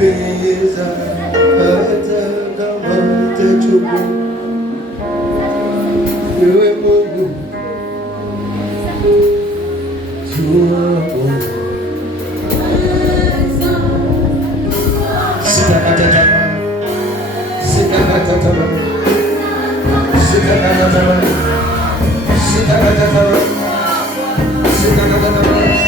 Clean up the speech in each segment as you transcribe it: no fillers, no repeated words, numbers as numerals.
kupendeza hata kama utachoka. Wewe Mungu jua Mungu, sitakata tamaa, sitakata tamaa, sitakata tamaa, sitakata tamaa, sitakata tamaa.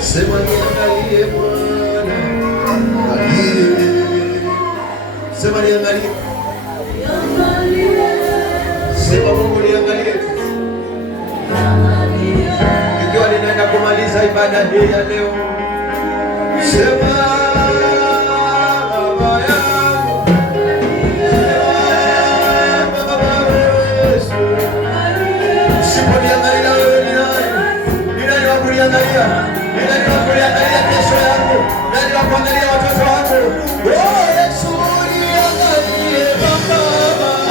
Sema niangalie Bwana, sema niangalie, sema Mungu niangalie, ikiwa ninaenda kumaliza ibada hii ya leo, sema kuangalia kesho yako, nani wa kuangalia watoto wako. Yesu niangalie Baba,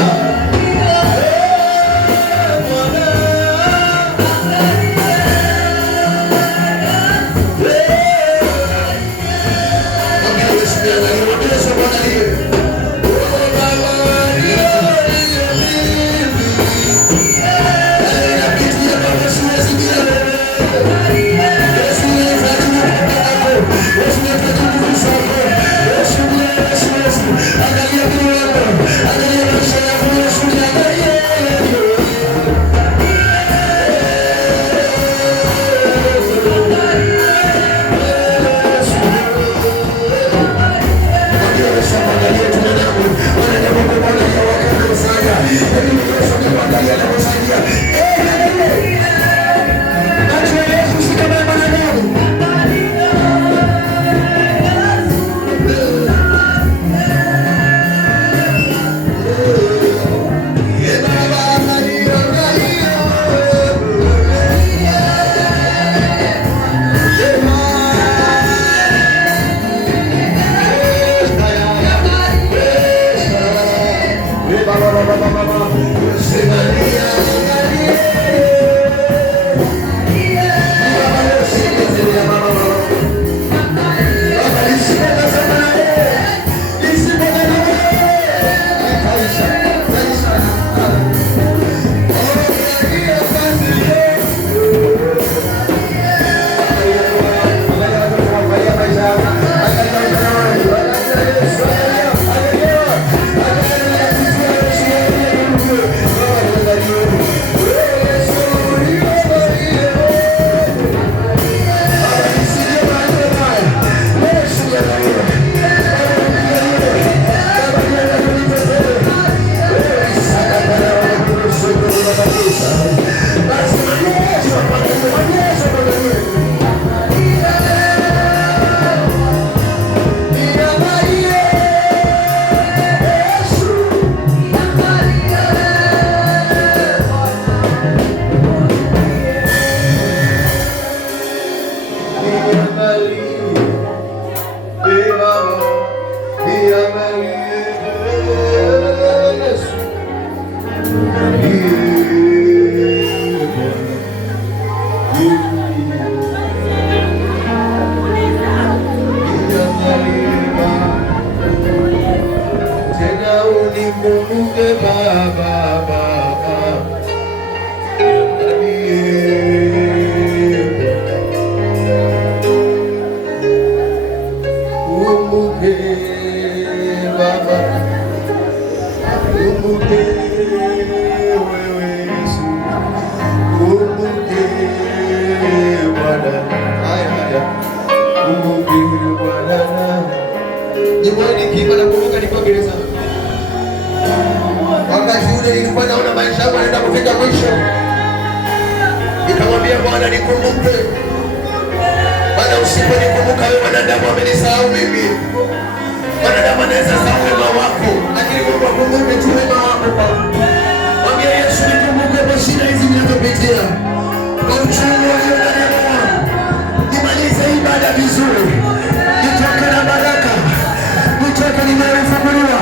Nilikuwa naona maisha yangu yanaenda kufika mwisho, nikamwambia Bwana nikumbuke, maana usiponikumbuka wewe mwanadamu amenisahau mimi. Mwanadamu anaweza sahau wema wako, lakini Mungu akumbuke tu wema wako. Mwambie Yesu nikumbuke kwa shida hizi ninazopitia, kwa uchungu ulio ndani yangu, nimalize ibada vizuri, nitoke na baraka, nitoke nimefunguliwa.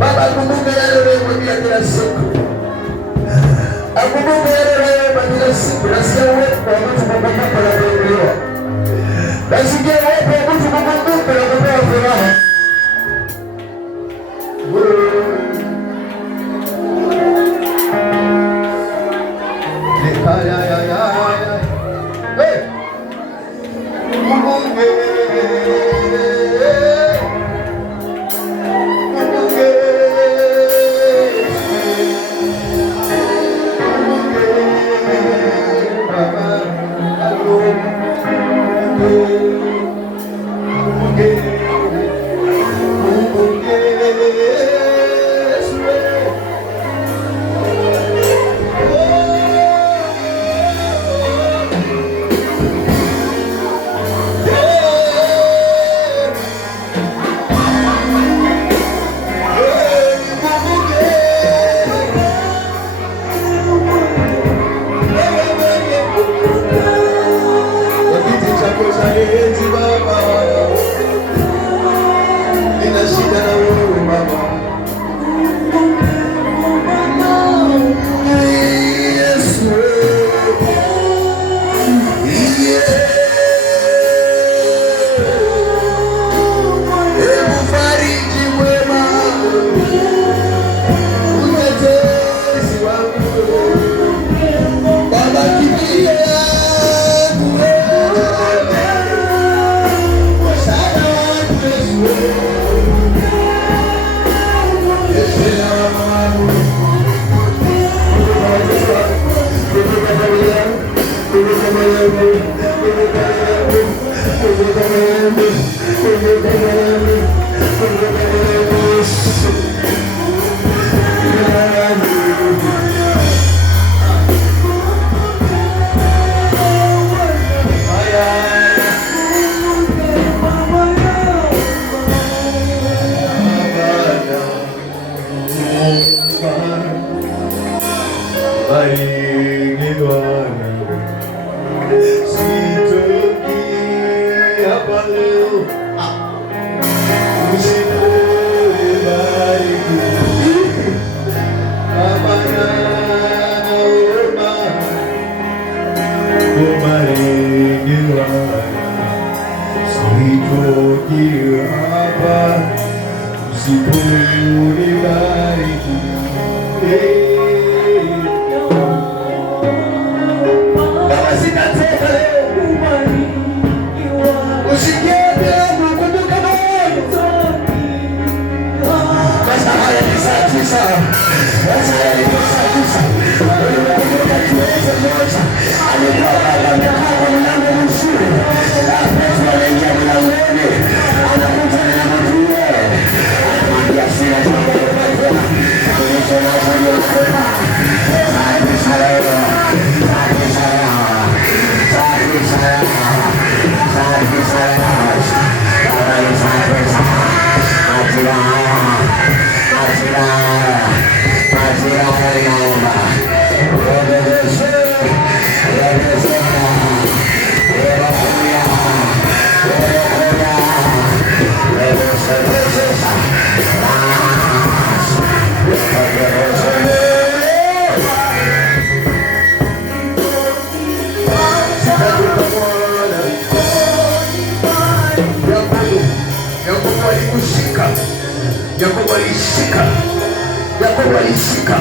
Baba, kumbuka yale uliyomwambia kila siku, akumbuka yale uliyomwambia kila siku. Nasikia uwepo wa mtu kukumbuka na kuinuliwa, nasikia uwepo wa mtu kukumbuka na kupewa furaha. Yakobo alishika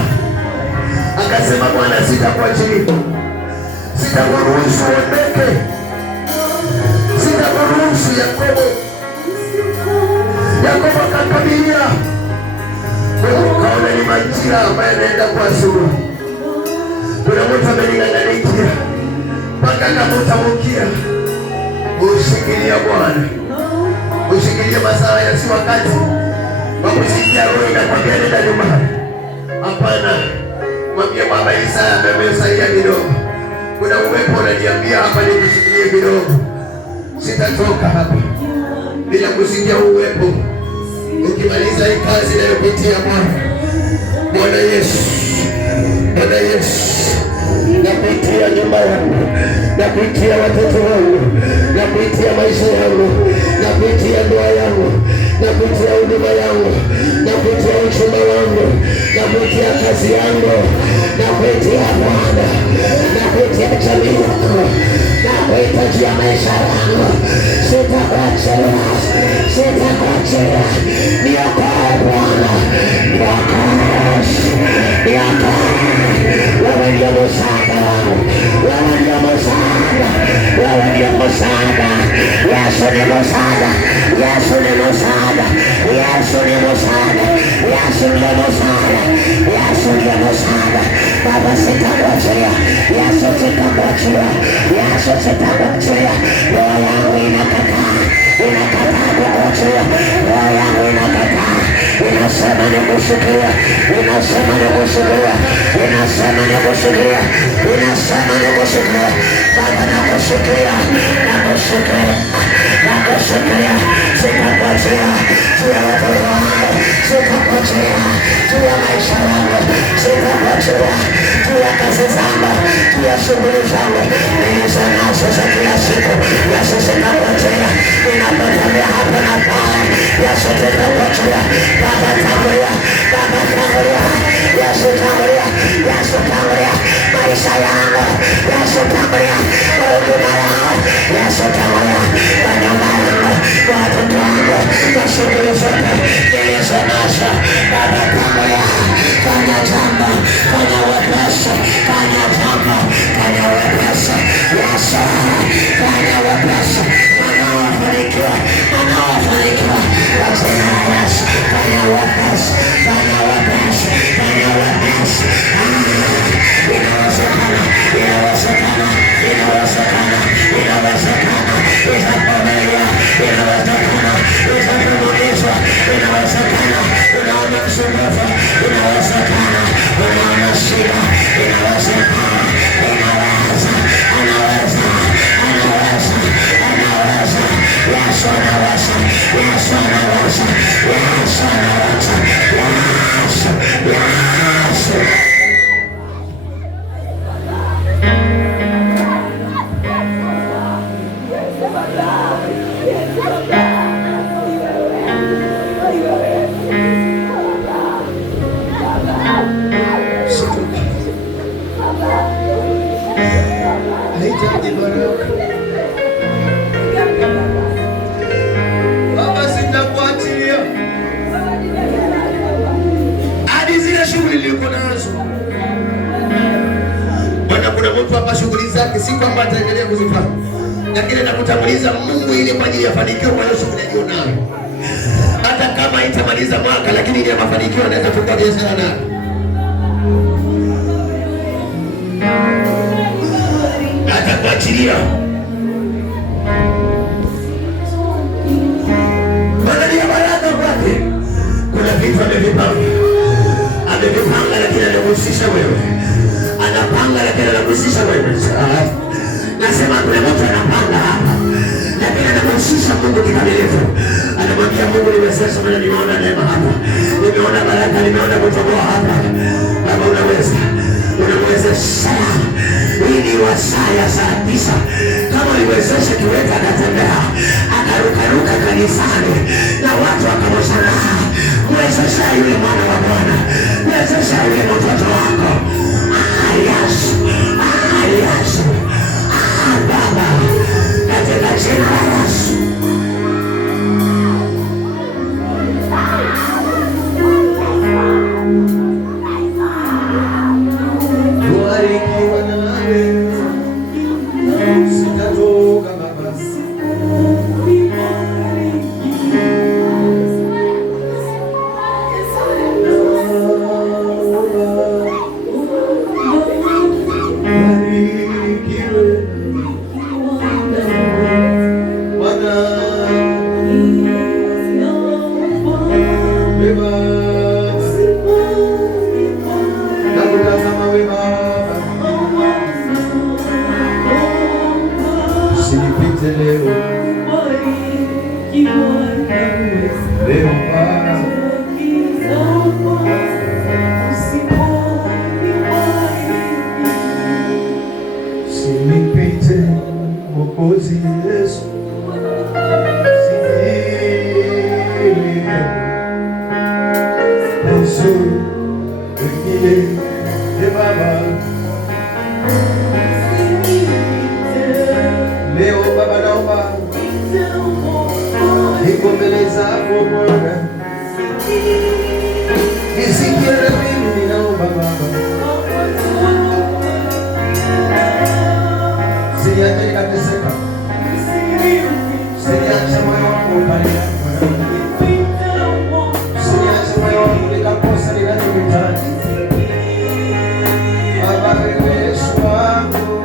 akasema, Bwana, sitakuachilia, sitakuruhusu uondoke, sitakuruhusu. Yakobo akakabilia, kaona ni majira ambayo anaenda kwa asubuhi. Kuna mtu amening'ang'anikia mpaka akamtamkia, ushikilia Bwana, ushikilie masaa ya si wakati wakusikia roho inakwambia nenda nyumbani. Hapana, mwambie Baba, Isaya amemsaidia kidogo. Kuna uwepo unaniambia hapa nikushikilie kidogo, sitatoka hapa bila kusikia uwepo. Ukimaliza hii kazi inayopitia Bwana Yesu, Bwana Yesu, napitia nyumba yangu, napitia watoto wangu, napitia maisha yangu, napitia ndoa yangu, napitia huduma yangu, napitia uchumba wangu, napitia kazi yangu, napitia Bwana, napitia jamii yangu, napitia maisha yangu. Sitakuachilia, sitakuachilia. Niokoe Bwana, niokoe. Wewe ndio msaada wangu, wewe ndio msaada, wewe ndio msaada. Yesu ni msaada, Yesu ni msaada, Yesu ni msaada, Yesu ni msaada, Yesu ni msaada. Baba, sitakuachilia, Yesu sitakuachilia, Yesu sitakuachilia. Roho yangu inakataa, inakataa kukuachilia, roho yangu inakataa, inasema nikushikilia, inasema nikushikilia, inasema nikushikilia, inasema nikushikilia. Baba, nakushikilia, nakushikilia, nakushikilia. Sitakuachilia juu ya watoto wangu, sitakuachilia juu ya maisha yangu, sitakuachilia juu ya kazi zangu, juu ya shughuli zangu nilizo nazo za kila siku. Yesu, sitakuachilia ninapotembea hapa na pale. Yesu, sitakuachilia. Baba, tangulia, Baba, tangulia. Yesu, tangulia, Yesu, tangulia maisha yangu. Yesu, tangulia huduma yangu. Yesu, tangulia kwa nyumba yangu, kwa watoto wangu, kwa shughuli zote nilizo nazo. Baba, tangulia, fanya jambo, fanya wepesi, fanya jambo, fanya wepesi. Yesu, fanya wepesi, wanaofanikiwa, wanaofanikiwa kwa jina la Yesu. Fanya wepesi, fanya wepesi, fanya wepesi. Inawezekana, inawezekana, inawezekana, inawezekana. Itakuwa inawezekana. Utakuulizwa, inawezekana. Unaona msumbufu, inawezekana. Unaona shida, inawezekana. Unaweza, anaweza, anaweza, anaweza. Yesu anaweza, Yesu anaweza, Yesu anaweza, Yesu, Yesu. Baba, sitakuachilia hadi zile shughuli nilikuwa nazo. Bwana, kuna mtu hapa shughuli zake si kwamba ataendelea kuzifanya, lakini nakutanguliza Mungu ili kwa ajili ya fanikio kwa hiyo shughuli aliyonayo. Hata kama itamaliza mwaka, lakini ile mafanikio anaweza kutoka biashara nayo. Atakuachilia. Kuna vitu amevipanga lakini anakuhusisha wewe. Anapanga lakini anakuhusisha wewe. Nasema kuna mtu anapanga hapa lakini anakuhusisha Mungu kikamilifu. Anamwambia Mungu, nimesema maana nimeona neema hapa. Nimeona baraka, nimeona kutoboa hapa. Baba, unaweza sana. Hii ni Wasaya saa 9. Kama uliwezesha kiweka anatembea akarukaruka kanisani na watu wakamshangaa. Mwezesha yule mwana wa Bwana, mwezesha yule mtoto wako. Yesu, Yesu, Baba, katika jina la Yesu. Leo Baba, naomba niko mbele zako Bwana, nisikie mimi, ninaomba Baba, usiniache nikateseka, usiniache moyo wangu ukalia, usiniache moyo wangu nikakosa ninachohitaji. Baba, wewe Yesu wangu,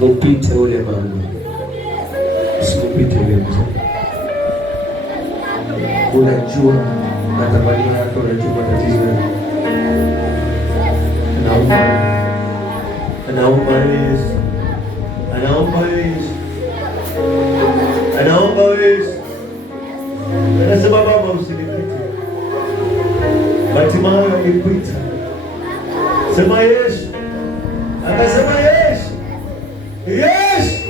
Usimupite ule mama, usimupite ule mzee. Unajua matamanio yako, unajua matatizo yako. Anaomba Yesu, anaomba Yesu, anaomba Yesu. Anasema Baba, usinipite. Bartimayo alipita, sema Yesu, akasema Yesu, Yesu.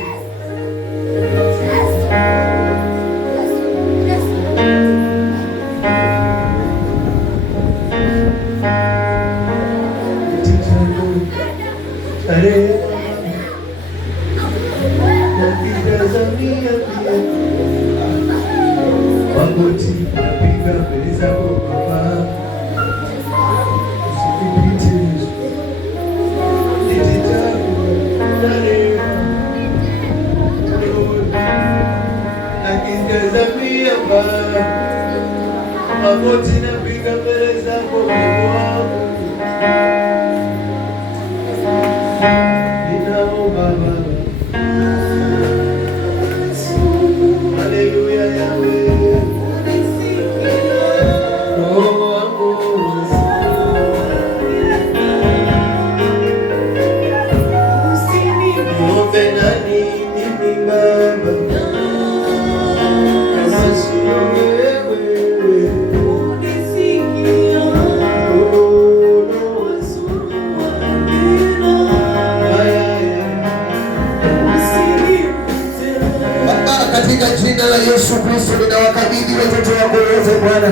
Yesu Kristo, ninawakabidhi watoto wako wote Bwana,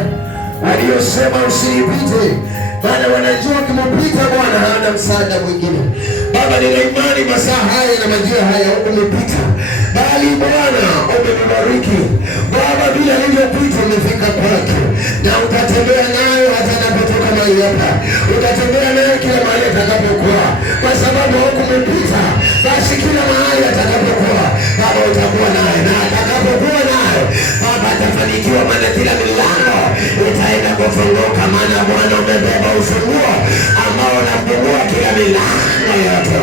waliosema usinipite, maana wanajua kimupita Bwana hana msaada mwingine. Baba, nina imani masaa haya na majira haya umepita, bali Bwana umenibariki Baba, bila nilivyopita umefika kwake, na utatembea nayo hata anapotoka mahali hapa, utatembea nayo kila mahali atakapokuwa, kwa sababu hukumepita, basi kila mahali atakapokuwa Baba utakuwa naye, na atakapokuwa naye Baba atafanikiwa, maana kila milango itaenda kufunguka, maana Bwana umebeba ufunguo ambao unafungua kila milango yote,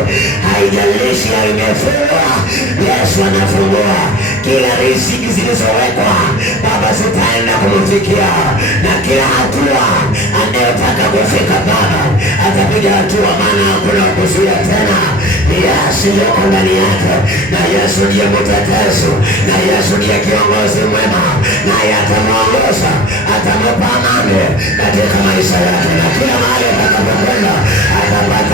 haijalishi imefungwa. Yesu anafungua kila riziki zilizowekwa Baba, zitaenda kumfikia, na kila hatua anayotaka kufika Baba atapiga hatua, maana hakuna kuzuia tena. Yesu yuko ndani yake, na Yesu ndiye mtetezi, na Yesu ndiye kiongozi mwema, naye atamwongoza, atampa amani katika maisha yake, na kila mahali atakapokwenda atapata